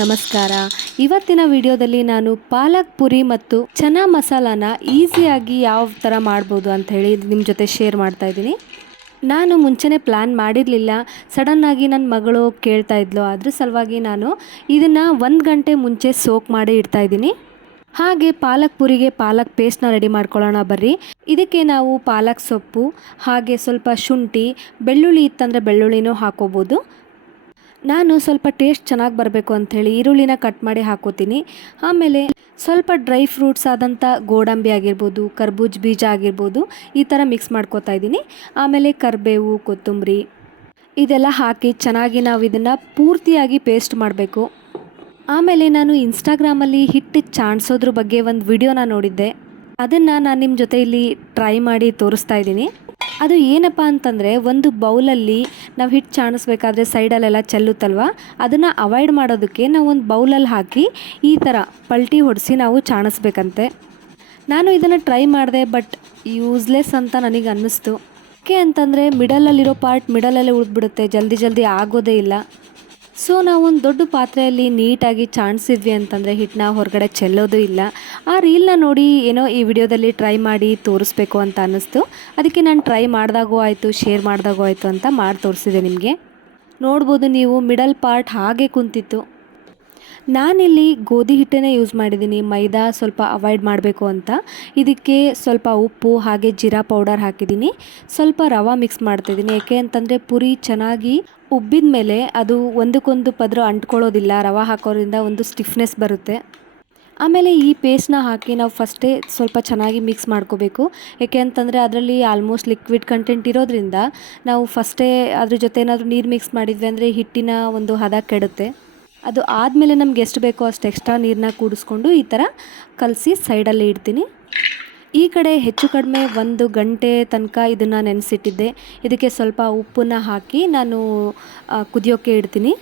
ನಮಸ್ಕಾರ. ಇವತ್ತಿನ ವಿಡಿಯೋದಲ್ಲಿ ನಾನು ಪಾಲಕ್ ಪುರಿ ಮತ್ತು ಚನಾ ಮಸಾಲಾನ ಈಸಿಯಾಗಿ ಯಾವ ಥರ ಮಾಡ್ಬೋದು ಅಂತ ಹೇಳಿ ನಿಮ್ಮ ಜೊತೆ ಶೇರ್ ಮಾಡ್ತಾ ಇದ್ದೀನಿ. ನಾನು ಮುಂಚೆನೆ ಪ್ಲ್ಯಾನ್ ಮಾಡಿರಲಿಲ್ಲ. ಸಡನ್ನಾಗಿ ನನ್ನ ಮಗಳು ಕೇಳ್ತಾ ಇದ್ಲು. ಅದ್ರ ಸಲುವಾಗಿ ನಾನು ಇದನ್ನು ಒಂದು ಗಂಟೆ ಮುಂಚೆ ಸೋಕ್ ಮಾಡಿ ಇಡ್ತಾ ಇದ್ದೀನಿ. ಹಾಗೆ ಪಾಲಕ್ ಪುರಿಗೆ ಪಾಲಕ್ ಪೇಸ್ಟ್ನ ರೆಡಿ ಮಾಡ್ಕೊಳ್ಳೋಣ ಬರ್ರಿ. ಇದಕ್ಕೆ ನಾವು ಪಾಲಕ್ ಸೊಪ್ಪು, ಹಾಗೆ ಸ್ವಲ್ಪ ಶುಂಠಿ, ಬೆಳ್ಳುಳ್ಳಿ ಇತ್ತಂದರೆ ಬೆಳ್ಳುಳ್ಳಿನೂ ಹಾಕೋಬೋದು. ನಾನು ಸ್ವಲ್ಪ ಟೇಸ್ಟ್ ಚೆನ್ನಾಗಿ ಬರಬೇಕು ಅಂಥೇಳಿ ಈರುಳ್ಳಿನ ಕಟ್ ಮಾಡಿ ಹಾಕೋತೀನಿ. ಆಮೇಲೆ ಸ್ವಲ್ಪ ಡ್ರೈ ಫ್ರೂಟ್ಸ್ ಆದಂಥ ಗೋಡಂಬಿ ಆಗಿರ್ಬೋದು, ಕರ್ಬೂಜ್ ಬೀಜ ಆಗಿರ್ಬೋದು ಈ ಥರ ಮಿಕ್ಸ್ ಮಾಡ್ಕೋತಾ ಇದ್ದೀನಿ. ಆಮೇಲೆ ಕರಿಬೇವು, ಕೊತ್ತಂಬರಿ ಇದೆಲ್ಲ ಹಾಕಿ ಚೆನ್ನಾಗಿ ನಾವು ಇದನ್ನು ಪೂರ್ತಿಯಾಗಿ ಪೇಸ್ಟ್ ಮಾಡಬೇಕು. ಆಮೇಲೆ ನಾನು ಇನ್ಸ್ಟಾಗ್ರಾಮಲ್ಲಿ ಹಿಟ್ಟು ಚಾಣಿಸೋದ್ರ ಬಗ್ಗೆ ಒಂದು ವಿಡಿಯೋನ ನೋಡಿದ್ದೆ. ಅದನ್ನು ನಾನು ನಿಮ್ಮ ಜೊತೆ ಇಲ್ಲಿ ಟ್ರೈ ಮಾಡಿ ತೋರಿಸ್ತಾ ಇದ್ದೀನಿ. ಅದು ಏನಪ್ಪ ಅಂತಂದರೆ ಒಂದು ಬೌಲಲ್ಲಿ ನಾವು ಹಿಟ್ಟು ಚಾಣಿಸ್ಬೇಕಾದ್ರೆ ಸೈಡಲ್ಲೆಲ್ಲ ಚೆಲ್ಲುತ್ತಲ್ವ? ಅದನ್ನು ಅವಾಯ್ಡ್ ಮಾಡೋದಕ್ಕೆ ನಾವು ಒಂದು ಬೌಲಲ್ಲಿ ಹಾಕಿ ಈ ಥರ ಪಲ್ಟಿ ಹೊಡೆಸಿ ನಾವು ಚಾಣಿಸ್ಬೇಕಂತೆ. ನಾನು ಇದನ್ನು ಟ್ರೈ ಮಾಡಿದೆ ಬಟ್ ಯೂಸ್ಲೆಸ್ ಅಂತ ನನಗೆ ಅನ್ನಿಸ್ತು. ಯಾಕೆ ಅಂತಂದರೆ ಮಿಡಲಲ್ಲಿರೋ ಪಾರ್ಟ್ ಮಿಡಲಲ್ಲೇ ಉಳಿದ್ಬಿಡುತ್ತೆ. ಜಲ್ದಿ ಜಲ್ದಿ ಆಗೋದೇ ಇಲ್ಲ. ಸೊ ನಾವೊಂದು ದೊಡ್ಡ ಪಾತ್ರೆಯಲ್ಲಿ ನೀಟಾಗಿ ಚಾಣಿಸಿದ್ವಿ ಅಂತಂದರೆ ಹಿಟ್ಟನ್ನ ಹೊರಗಡೆ ಚೆಲ್ಲೋದು ಇಲ್ಲ. ಆ ರೀಲ್ನ ನೋಡಿ ಏನೋ ಈ ವಿಡಿಯೋದಲ್ಲಿ ಟ್ರೈ ಮಾಡಿ ತೋರಿಸ್ಬೇಕು ಅಂತ ಅನ್ನಿಸ್ತು. ಅದಕ್ಕೆ ನಾನು ಟ್ರೈ ಮಾಡಿದಾಗೂ ಆಯಿತು, ಶೇರ್ ಮಾಡಿದಾಗೂ ಆಯಿತು ಅಂತ ಮಾಡಿ ತೋರಿಸಿದೆ ನಿಮಗೆ. ನೋಡ್ಬೋದು ನೀವು ಮಿಡಲ್ ಪಾರ್ಟ್ ಹಾಗೆ ಕುಂತಿತ್ತು. ನಾನಿಲ್ಲಿ ಗೋಧಿ ಹಿಟ್ಟನ್ನೇ ಯೂಸ್ ಮಾಡಿದ್ದೀನಿ. ಮೈದಾ ಸ್ವಲ್ಪ ಅವಾಯ್ಡ್ ಮಾಡಬೇಕು ಅಂತ. ಇದಕ್ಕೆ ಸ್ವಲ್ಪ ಉಪ್ಪು ಹಾಗೆ ಜೀರಾ ಪೌಡರ್ ಹಾಕಿದ್ದೀನಿ. ಸ್ವಲ್ಪ ರವಾ ಮಿಕ್ಸ್ ಮಾಡ್ತಿದ್ದೀನಿ. ಯಾಕೆ ಅಂತಂದರೆ ಪುರಿ ಚೆನ್ನಾಗಿ ಉಬ್ಬಿದ ಮೇಲೆ ಅದು ಒಂದಕ್ಕೊಂದು ಪದ್ರ ಅಂಟ್ಕೊಳ್ಳೋದಿಲ್ಲ. ರವಾ ಹಾಕೋದ್ರಿಂದ ಒಂದು ಸ್ಟಿಫ್ನೆಸ್ ಬರುತ್ತೆ. ಆಮೇಲೆ ಈ ಪೇಸ್ಟ್ನ ಹಾಕಿ ನಾವು ಫಸ್ಟೇ ಸ್ವಲ್ಪ ಚೆನ್ನಾಗಿ ಮಿಕ್ಸ್ ಮಾಡ್ಕೋಬೇಕು. ಯಾಕೆ ಅಂತಂದರೆ ಅದರಲ್ಲಿ ಆಲ್ಮೋಸ್ಟ್ ಲಿಕ್ವಿಡ್ ಕಂಟೆಂಟ್ ಇರೋದ್ರಿಂದ ನಾವು ಫಸ್ಟೇ ಅದ್ರ ಜೊತೆ ಏನಾದರೂ ನೀರು ಮಿಕ್ಸ್ ಮಾಡಿದ್ವಿ ಅಂದರೆ ಹಿಟ್ಟಿನ ಒಂದು ಹದ ಕೆಡುತ್ತೆ. ಅದು ಆದಮೇಲೆ ನಮ್ಗೆ ಎಷ್ಟು ಬೇಕೋ ಅಷ್ಟು ಎಕ್ಸ್ಟ್ರಾ ನೀರನ್ನ ಕೂಡಿಸ್ಕೊಂಡು ಈ ಥರ ಕಲಸಿ ಸೈಡಲ್ಲಿ ಇಡ್ತೀನಿ. ಈ ಕಡೆ ಹೆಚ್ಚು ಕಡಿಮೆ ಒಂದು ಗಂಟೆ ತನಕ ಇದನ್ನು ನೆನೆಸಿಟ್ಟಿದ್ದೆ. ಇದಕ್ಕೆ ಸ್ವಲ್ಪ ಉಪ್ಪನ್ನ ಹಾಕಿ ನಾನು ಕುದಿಯೋಕ್ಕೆ ಇಡ್ತೀನಿ.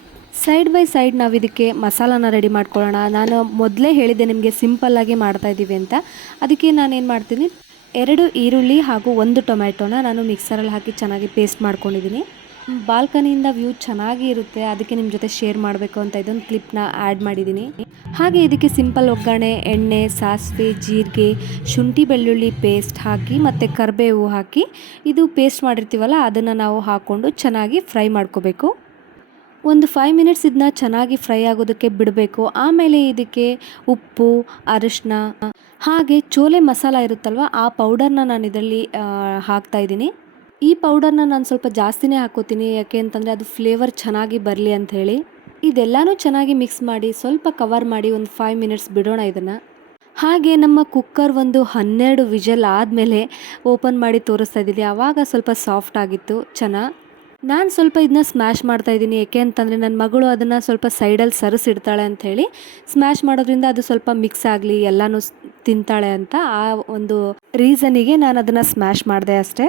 ಸೈಡ್ ಬೈ ಸೈಡ್ ನಾವು ಇದಕ್ಕೆ ಮಸಾಲಾನ ರೆಡಿ ಮಾಡ್ಕೊಳ್ಳೋಣ. ನಾನು ಮೊದಲೇ ಹೇಳಿದ್ದೆ ನಿಮಗೆ ಸಿಂಪಲ್ಲಾಗಿ ಮಾಡ್ತಾ ಇದ್ದೀವಿ ಅಂತ. ಅದಕ್ಕೆ ನಾನೇನು ಮಾಡ್ತೀನಿ, ಎರಡು ಈರುಳ್ಳಿ ಹಾಗೂ ಒಂದು ಟೊಮ್ಯಾಟೊನ ನಾನು ಮಿಕ್ಸರಲ್ಲಿ ಹಾಕಿ ಚೆನ್ನಾಗಿ ಪೇಸ್ಟ್ ಮಾಡ್ಕೊಂಡಿದ್ದೀನಿ. ಬಾಲ್ಕನಿಯಿಂದ ವ್ಯೂ ಚೆನ್ನಾಗಿ ಇರುತ್ತೆ ಅದಕ್ಕೆ ನಿಮ್ಮ ಜೊತೆ ಶೇರ್ ಮಾಡಬೇಕು ಅಂತ ಇದೊಂದು ಕ್ಲಿಪ್ನ ಆ್ಯಡ್ ಮಾಡಿದ್ದೀನಿ ಹಾಗೆ ಇದಕ್ಕೆ ಸಿಂಪಲ್ ಒಗ್ಗರಣೆ, ಎಣ್ಣೆ, ಸಾಸಿವೆ, ಜೀರಿಗೆ, ಶುಂಠಿ ಬೆಳ್ಳುಳ್ಳಿ ಪೇಸ್ಟ್ ಹಾಕಿ ಮತ್ತು ಕರಿಬೇವು ಹಾಕಿ, ಇದು ಪೇಸ್ಟ್ ಮಾಡಿರ್ತೀವಲ್ಲ, ಅದನ್ನು ನಾವು ಹಾಕ್ಕೊಂಡು ಚೆನ್ನಾಗಿ ಫ್ರೈ ಮಾಡ್ಕೋಬೇಕು. ಒಂದು ಫೈವ್ ಮಿನಿಟ್ಸ್ ಇದನ್ನ ಚೆನ್ನಾಗಿ ಫ್ರೈ ಆಗೋದಕ್ಕೆ ಬಿಡಬೇಕು. ಆಮೇಲೆ ಇದಕ್ಕೆ ಉಪ್ಪು, ಅರಿಶಿನ, ಹಾಗೆ ಚೋಲೆ ಮಸಾಲ ಇರುತ್ತಲ್ವ, ಆ ಪೌಡರ್ನ ನಾನು ಇದರಲ್ಲಿ ಹಾಕ್ತಾ ಇದ್ದೀನಿ. ಈ ಪೌಡರ್ನ ನಾನು ಸ್ವಲ್ಪ ಜಾಸ್ತಿನೇ ಹಾಕೋತೀನಿ, ಯಾಕೆ ಅಂತಂದರೆ ಅದು ಫ್ಲೇವರ್ ಚೆನ್ನಾಗಿ ಬರಲಿ ಅಂತ ಹೇಳಿ. ಇದೆಲ್ಲನೂ ಚೆನ್ನಾಗಿ ಮಿಕ್ಸ್ ಮಾಡಿ ಸ್ವಲ್ಪ ಕವರ್ ಮಾಡಿ ಒಂದು ಫೈವ್ ಮಿನಿಟ್ಸ್ ಬಿಡೋಣ ಇದನ್ನು. ಹಾಗೆ ನಮ್ಮ ಕುಕ್ಕರ್ ಒಂದು ಹನ್ನೆರಡು ವಿಜಲ್ ಆದಮೇಲೆ ಓಪನ್ ಮಾಡಿ ತೋರಿಸ್ತಾ ಇದ್ದೀನಿ. ಆವಾಗ ಸ್ವಲ್ಪ ಸಾಫ್ಟ್ ಆಗಿತ್ತು ಚೆನ್ನಾಗಿ ನಾನು ಸ್ವಲ್ಪ ಇದನ್ನ ಸ್ಮ್ಯಾಶ್ ಮಾಡ್ತಾ ಇದ್ದೀನಿ ಏಕೆ ಅಂತಂದರೆ ನನ್ನ ಮಗಳು ಅದನ್ನು ಸ್ವಲ್ಪ ಸೈಡಲ್ಲಿ ಸರಿಸಿಡ್ತಾಳೆ ಅಂಥೇಳಿ ಸ್ಮ್ಯಾಶ್ ಮಾಡೋದ್ರಿಂದ ಅದು ಸ್ವಲ್ಪ ಮಿಕ್ಸ್ ಆಗಲಿ, ಎಲ್ಲನೂ ತಿಂತಾಳೆ ಅಂತ ಆ ಒಂದು ರೀಸನಿಗೆ ನಾನು ಅದನ್ನು ಸ್ಮ್ಯಾಶ್ ಮಾಡಿದೆ ಅಷ್ಟೇ.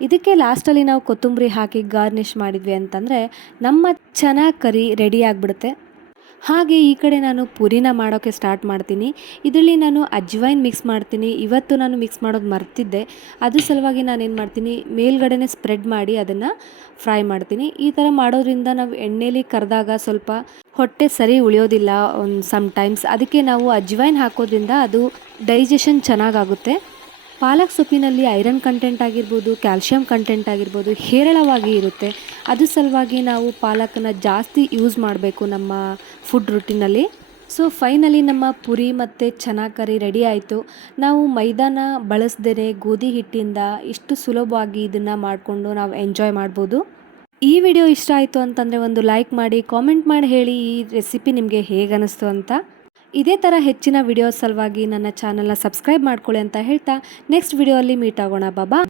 ಇದಕ್ಕೆ ಲಾಸ್ಟಲ್ಲಿ ನಾವು ಕೊತ್ತಂಬರಿ ಹಾಕಿ ಗಾರ್ನಿಷ್ ಮಾಡಿದ್ವಿ ಅಂತಂದರೆ ನಮ್ಮ ಚೆನ್ನಾಗಿ ಕರಿ ರೆಡಿ ಆಗಿಬಿಡುತ್ತೆ. ಹಾಗೆ ಈ ಕಡೆ ನಾನು ಪುರಿನ ಮಾಡೋಕ್ಕೆ ಸ್ಟಾರ್ಟ್ ಮಾಡ್ತೀನಿ. ಇದರಲ್ಲಿ ನಾನು ಅಜ್ವೈನ್ ಮಿಕ್ಸ್ ಮಾಡ್ತೀನಿ. ಇವತ್ತು ನಾನು ಮಿಕ್ಸ್ ಮಾಡೋದು ಮರ್ತಿದ್ದೆ. ಅದ್ರ ಸಲುವಾಗಿ ನಾನು ಏನು ಮಾಡ್ತೀನಿ? ಮೇಲ್ಗಡೆನೇ ಸ್ಪ್ರೆಡ್ ಮಾಡಿ ಅದನ್ನು ಫ್ರೈ ಮಾಡ್ತೀನಿ. ಈ ಥರ ಮಾಡೋದ್ರಿಂದ ನಾವು ಎಣ್ಣೆಲಿ ಕರೆದಾಗ ಸ್ವಲ್ಪ ಹೊಟ್ಟೆ ಸರಿ ಉಳಿಯೋದಿಲ್ಲ, ಒಂದು ಸಮ್ ಟೈಮ್ಸ್ ಅದಕ್ಕೆ ನಾವು ಅಜ್ವೈನ್ ಹಾಕೋದ್ರಿಂದ ಅದು ಡೈಜೆಷನ್ ಚೆನ್ನಾಗಾಗುತ್ತೆ ಪಾಲಕ್ ಸೊಪ್ಪಿನಲ್ಲಿ ಐರನ್ ಕಂಟೆಂಟ್ ಆಗಿರ್ಬೋದು ಕ್ಯಾಲ್ಶಿಯಂ ಕಂಟೆಂಟ್ ಆಗಿರ್ಬೋದು ಹೇರಳವಾಗಿ ಇರುತ್ತೆ. ಅದು ಸಲುವಾಗಿ ನಾವು ಪಾಲಕನ್ನು ಜಾಸ್ತಿ ಯೂಸ್ ಮಾಡಬೇಕು ನಮ್ಮ ಫುಡ್ ರುಟೀನಲ್ಲಿ ಸೊ ಫೈನಲಿ ನಮ್ಮ ಪುರಿ ಮತ್ತು ಚೆನ್ನಾಗಿ ಕರಿ ರೆಡಿ ಆಯಿತು. ನಾವು ಮೈದಾನ ಬಳಸ್ದೇ ಗೋಧಿ ಹಿಟ್ಟಿಂದ ಇಷ್ಟು ಸುಲಭವಾಗಿ ಇದನ್ನು ಮಾಡಿಕೊಂಡು ನಾವು ಎಂಜಾಯ್ ಮಾಡ್ಬೋದು. ಈ ವಿಡಿಯೋ ಇಷ್ಟ ಆಯಿತು ಅಂತಂದರೆ ಒಂದು ಲೈಕ್ ಮಾಡಿ ಕಾಮೆಂಟ್ ಮಾಡಿ ಹೇಳಿ ಈ ರೆಸಿಪಿ ನಿಮಗೆ ಹೇಗೆ ಅನ್ನಿಸ್ತು ಅಂತ. ಇದೇ ಥರ ಹೆಚ್ಚಿನ ವಿಡಿಯೋಸ್ ಸಲುವಾಗಿ ನನ್ನ ಚಾನಲ್ನ ಸಬ್ಸ್ಕ್ರೈಬ್ ಮಾಡ್ಕೊಳ್ಳಿ ಅಂತ ಹೇಳ್ತಾ ನೆಕ್ಸ್ಟ್ ವಿಡಿಯೋ ಅಲ್ಲಿ ಮೀಟ್ ಆಗೋಣ ಬಾಬಾ